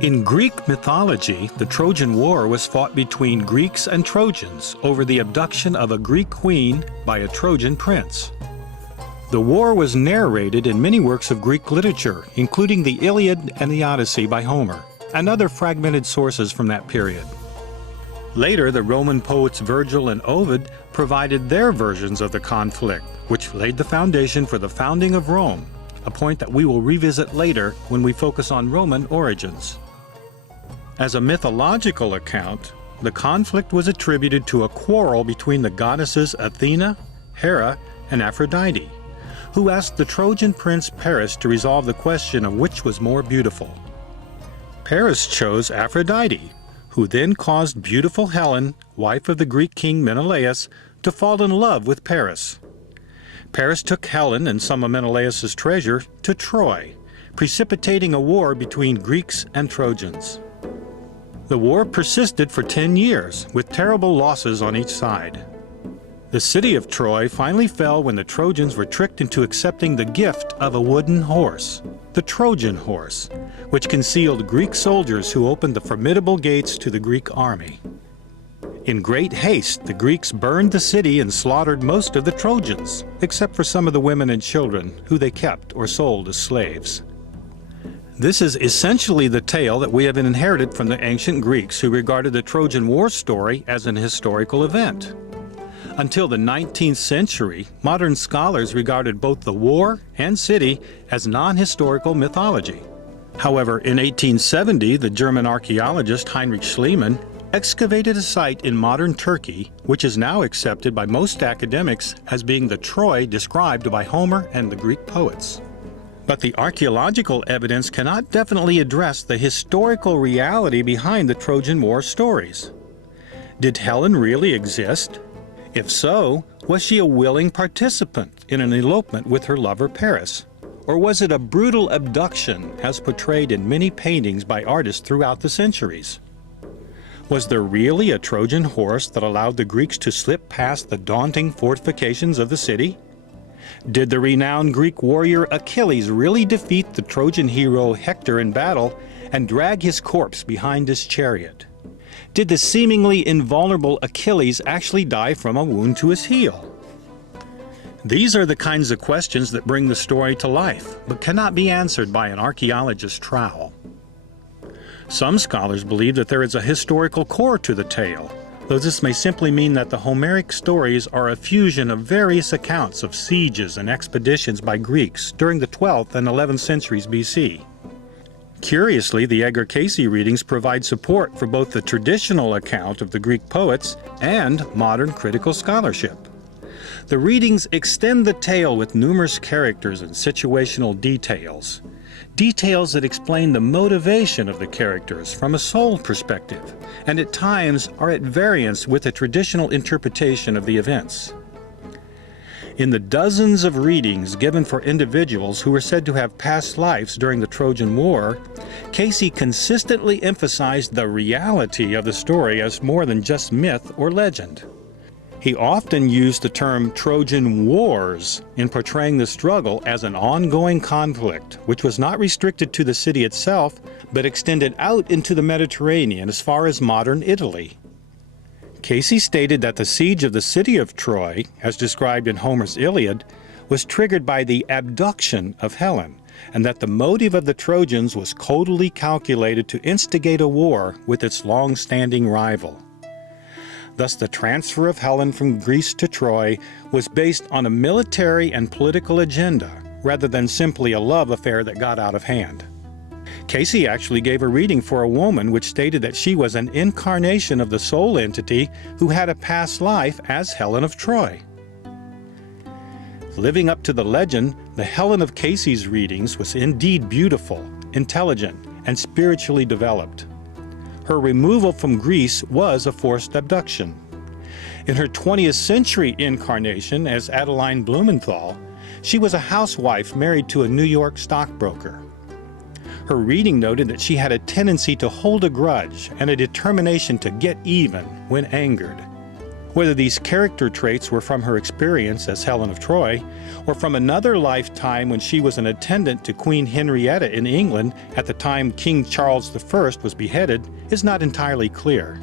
In Greek mythology, the Trojan War was fought between Greeks and Trojans over the abduction of a Greek queen by a Trojan prince. The war was narrated in many works of Greek literature, including the Iliad and the Odyssey by Homer, and other fragmented sources from that period. Later, the Roman poets Virgil and Ovid provided their versions of the conflict, which laid the foundation for the founding of Rome, a point that we will revisit later when we focus on Roman origins. As a mythological account, the conflict was attributed to a quarrel between the goddesses Athena, Hera, and Aphrodite, who asked the Trojan prince Paris to resolve the question of which was more beautiful. Paris chose Aphrodite, who then caused beautiful Helen, wife of the Greek king Menelaus, to fall in love with Paris. Paris took Helen and some of Menelaus's treasure to Troy, precipitating a war between Greeks and Trojans. The war persisted for 10 years, with terrible losses on each side. The city of Troy finally fell when the Trojans were tricked into accepting the gift of a wooden horse, the Trojan horse, which concealed Greek soldiers who opened the formidable gates to the Greek army. In great haste, the Greeks burned the city and slaughtered most of the Trojans, except for some of the women and children, who they kept or sold as slaves. This is essentially the tale that we have inherited from the ancient Greeks, who regarded the Trojan War story as an historical event. Until the 19th century, modern scholars regarded both the war and city as non-historical mythology. However, in 1870, the German archaeologist Heinrich Schliemann excavated a site in modern Turkey, which is now accepted by most academics as being the Troy described by Homer and the Greek poets. But the archaeological evidence cannot definitely address the historical reality behind the Trojan War stories. Did Helen really exist? If so, was she a willing participant in an elopement with her lover Paris? Or was it a brutal abduction as portrayed in many paintings by artists throughout the centuries? Was there really a Trojan horse that allowed the Greeks to slip past the daunting fortifications of the city? Did the renowned Greek warrior Achilles really defeat the Trojan hero Hector in battle and drag his corpse behind his chariot? Did the seemingly invulnerable Achilles actually die from a wound to his heel? These are the kinds of questions that bring the story to life, but cannot be answered by an archaeologist's trowel. Some scholars believe that there is a historical core to the tale, though this may simply mean that the Homeric stories are a fusion of various accounts of sieges and expeditions by Greeks during the 12th and 11th centuries BC. Curiously, the Edgar Cayce readings provide support for both the traditional account of the Greek poets and modern critical scholarship. The readings extend the tale with numerous characters and situational details. Details that explain the motivation of the characters from a soul perspective, and at times are at variance with a traditional interpretation of the events. In the dozens of readings given for individuals who were said to have past lives during the Trojan War, Cayce consistently emphasized the reality of the story as more than just myth or legend. He often used the term Trojan Wars in portraying the struggle as an ongoing conflict, which was not restricted to the city itself, but extended out into the Mediterranean as far as modern Italy. Cayce stated that the siege of the city of Troy, as described in Homer's Iliad, was triggered by the abduction of Helen, and that the motive of the Trojans was coldly calculated to instigate a war with its long-standing rival. Thus, the transfer of Helen from Greece to Troy was based on a military and political agenda, rather than simply a love affair that got out of hand. Cayce actually gave a reading for a woman which stated that she was an incarnation of the soul entity who had a past life as Helen of Troy. Living up to the legend, the Helen of Cayce's readings was indeed beautiful, intelligent, and spiritually developed. Her removal from Greece was a forced abduction. In her 20th century incarnation as Adeline Blumenthal, she was a housewife married to a New York stockbroker. Her reading noted that she had a tendency to hold a grudge and a determination to get even when angered. Whether these character traits were from her experience as Helen of Troy, or from another lifetime when she was an attendant to Queen Henrietta in England at the time King Charles I was beheaded, is not entirely clear.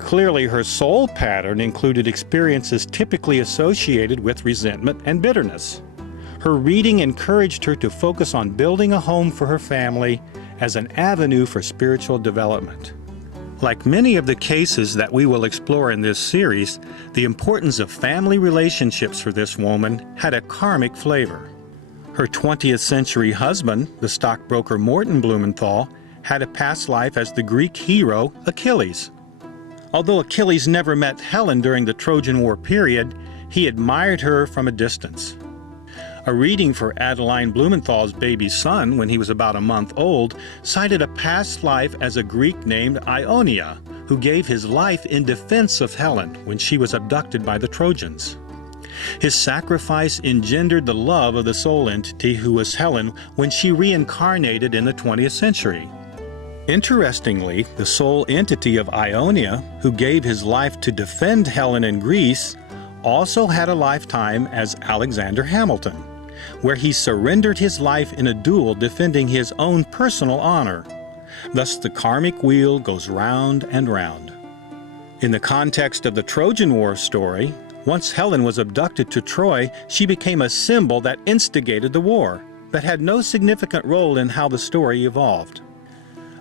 Clearly, her soul pattern included experiences typically associated with resentment and bitterness. Her reading encouraged her to focus on building a home for her family as an avenue for spiritual development. Like many of the cases that we will explore in this series, the importance of family relationships for this woman had a karmic flavor. Her 20th century husband, the stockbroker Morton Blumenthal, had a past life as the Greek hero Achilles. Although Achilles never met Helen during the Trojan War period, he admired her from a distance. A reading for Adeline Blumenthal's baby son when he was about a month old cited a past life as a Greek named Ionia, who gave his life in defense of Helen when she was abducted by the Trojans. His sacrifice engendered the love of the soul entity who was Helen when she reincarnated in the 20th century. Interestingly, the soul entity of Ionia, who gave his life to defend Helen in Greece, also had a lifetime as Alexander Hamilton, where he surrendered his life in a duel defending his own personal honor. Thus the karmic wheel goes round and round. In the context of the Trojan War story, once Helen was abducted to Troy, she became a symbol that instigated the war, but had no significant role in how the story evolved.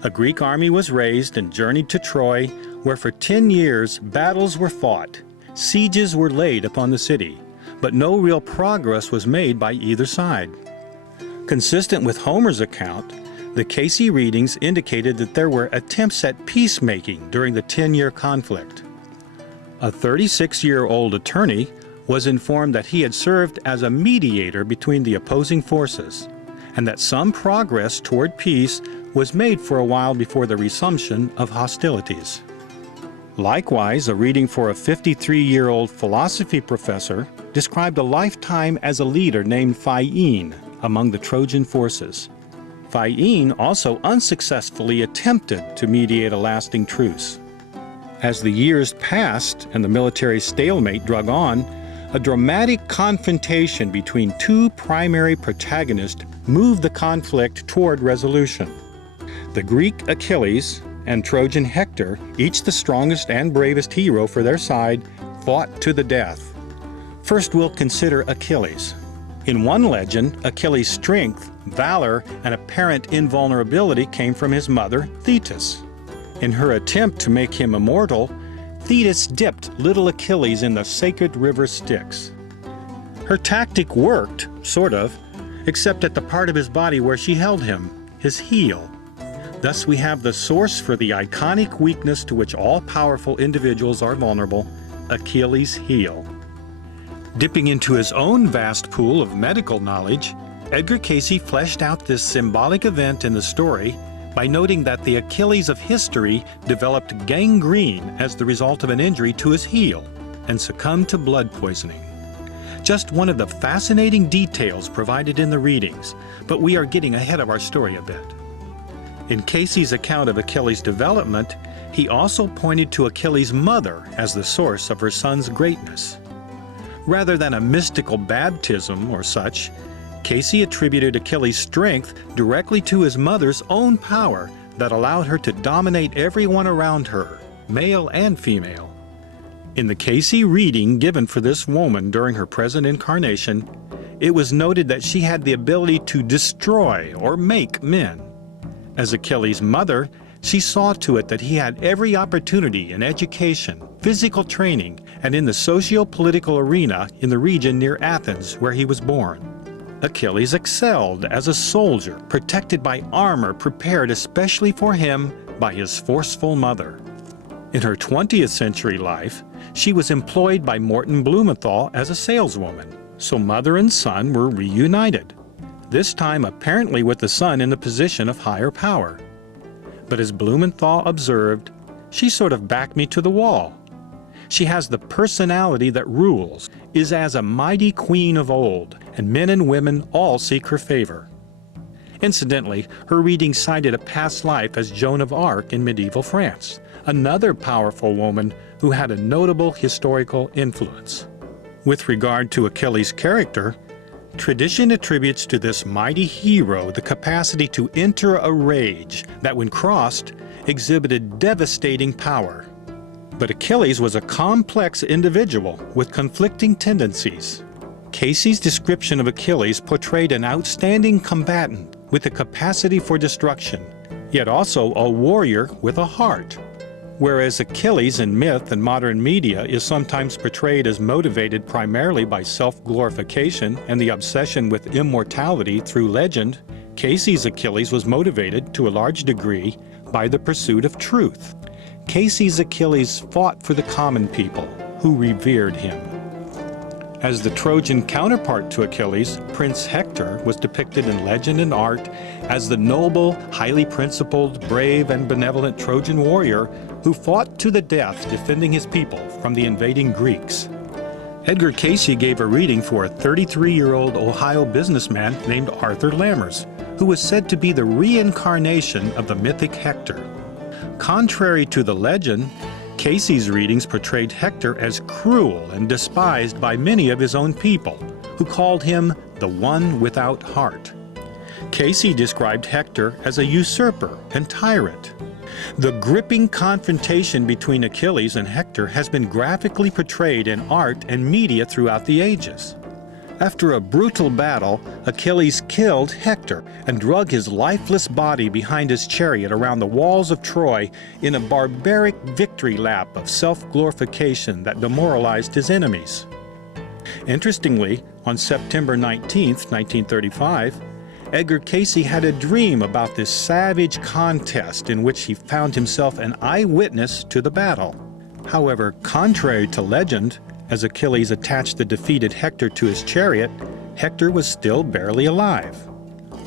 A Greek army was raised and journeyed to Troy, where for 10 years battles were fought, sieges were laid upon the city, but no real progress was made by either side. Consistent with Homer's account, the Casey readings indicated that there were attempts at peacemaking during the 10-year conflict. A 36-year-old attorney was informed that he had served as a mediator between the opposing forces, and that some progress toward peace was made for a while before the resumption of hostilities. Likewise, a reading for a 53-year-old philosophy professor described a lifetime as a leader named Phaein among the Trojan forces. Phaein also unsuccessfully attempted to mediate a lasting truce. As the years passed and the military stalemate drug on, a dramatic confrontation between two primary protagonists moved the conflict toward resolution. The Greek Achilles and Trojan Hector, each the strongest and bravest hero for their side, fought to the death. First, we'll consider Achilles. In one legend, Achilles' strength, valor, and apparent invulnerability came from his mother, Thetis. In her attempt to make him immortal, Thetis dipped little Achilles in the sacred river Styx. Her tactic worked, sort of, except at the part of his body where she held him, his heel. Thus we have the source for the iconic weakness to which all-powerful individuals are vulnerable, Achilles' heel. Dipping into his own vast pool of medical knowledge, Edgar Casey fleshed out this symbolic event in the story by noting that the Achilles of history developed gangrene as the result of an injury to his heel and succumbed to blood poisoning. Just one of the fascinating details provided in the readings, but we are getting ahead of our story a bit. In Casey's account of Achilles' development, he also pointed to Achilles' mother as the source of her son's greatness. Rather than a mystical baptism or such, Casey attributed Achilles' strength directly to his mother's own power that allowed her to dominate everyone around her, male and female. In the Casey reading given for this woman during her present incarnation, it was noted that she had the ability to destroy or make men. As Achilles' mother, she saw to it that he had every opportunity in education, physical training, and in the socio-political arena in the region near Athens where he was born. Achilles excelled as a soldier, protected by armor prepared especially for him by his forceful mother. In her 20th century life, she was employed by Morton Blumenthal as a saleswoman, so mother and son were reunited, this time apparently with the son in the position of higher power. But as Blumenthal observed, she sort of backed me to the wall. She has the personality that rules, is as a mighty queen of old, and men and women all seek her favor. Incidentally, her reading cited a past life as Joan of Arc in medieval France, another powerful woman who had a notable historical influence. With regard to Achilles' character, tradition attributes to this mighty hero the capacity to enter a rage that, when crossed, exhibited devastating power. But Achilles was a complex individual with conflicting tendencies. Casey's description of Achilles portrayed an outstanding combatant with a capacity for destruction, yet also a warrior with a heart. Whereas Achilles in myth and modern media is sometimes portrayed as motivated primarily by self-glorification and the obsession with immortality through legend, Casey's Achilles was motivated to a large degree by the pursuit of truth. Casey's Achilles fought for the common people who revered him. As the Trojan counterpart to Achilles, Prince Hector was depicted in legend and art as the noble, highly principled, brave, and benevolent Trojan warrior who fought to the death defending his people from the invading Greeks. Edgar Cayce gave a reading for a 33-year-old Ohio businessman named Arthur Lammers, who was said to be the reincarnation of the mythic Hector. Contrary to the legend, Cayce's readings portrayed Hector as cruel and despised by many of his own people, who called him the one without heart. Cayce described Hector as a usurper and tyrant. The gripping confrontation between Achilles and Hector has been graphically portrayed in art and media throughout the ages. After a brutal battle, Achilles killed Hector and drug his lifeless body behind his chariot around the walls of Troy in a barbaric victory lap of self-glorification that demoralized his enemies. Interestingly, on September 19, 1935, Edgar Cayce had a dream about this savage contest in which he found himself an eyewitness to the battle. However, contrary to legend, as Achilles attached the defeated Hector to his chariot, Hector was still barely alive.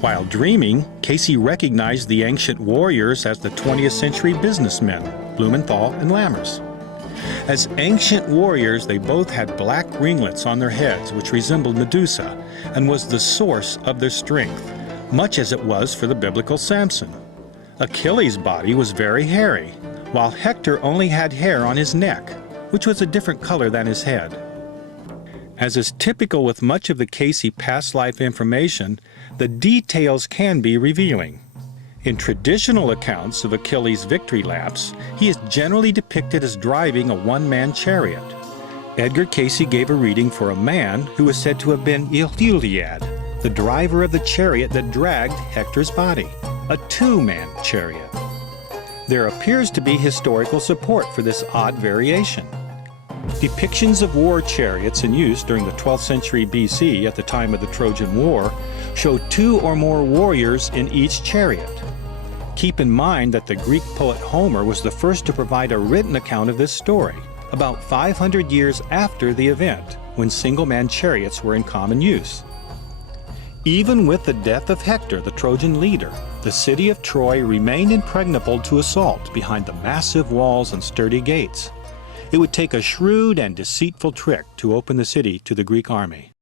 While dreaming, Cayce recognized the ancient warriors as the 20th century businessmen, Blumenthal and Lammers. As ancient warriors, they both had black ringlets on their heads which resembled Medusa and was the source of their strength, much as it was for the biblical Samson. Achilles' body was very hairy, while Hector only had hair on his neck, which was a different color than his head. As is typical with much of the Cayce past life information, the details can be revealing. In traditional accounts of Achilles' victory laps, he is generally depicted as driving a one-man chariot. Edgar Cayce gave a reading for a man who was said to have been Ilyad, the driver of the chariot that dragged Hector's body, a two-man chariot. There appears to be historical support for this odd variation. Depictions of war chariots in use during the 12th century BC at the time of the Trojan War show two or more warriors in each chariot. Keep in mind that the Greek poet Homer was the first to provide a written account of this story, about 500 years after the event, when single-man chariots were in common use. Even with the death of Hector, the Trojan leader, the city of Troy remained impregnable to assault behind the massive walls and sturdy gates. It would take a shrewd and deceitful trick to open the city to the Greek army.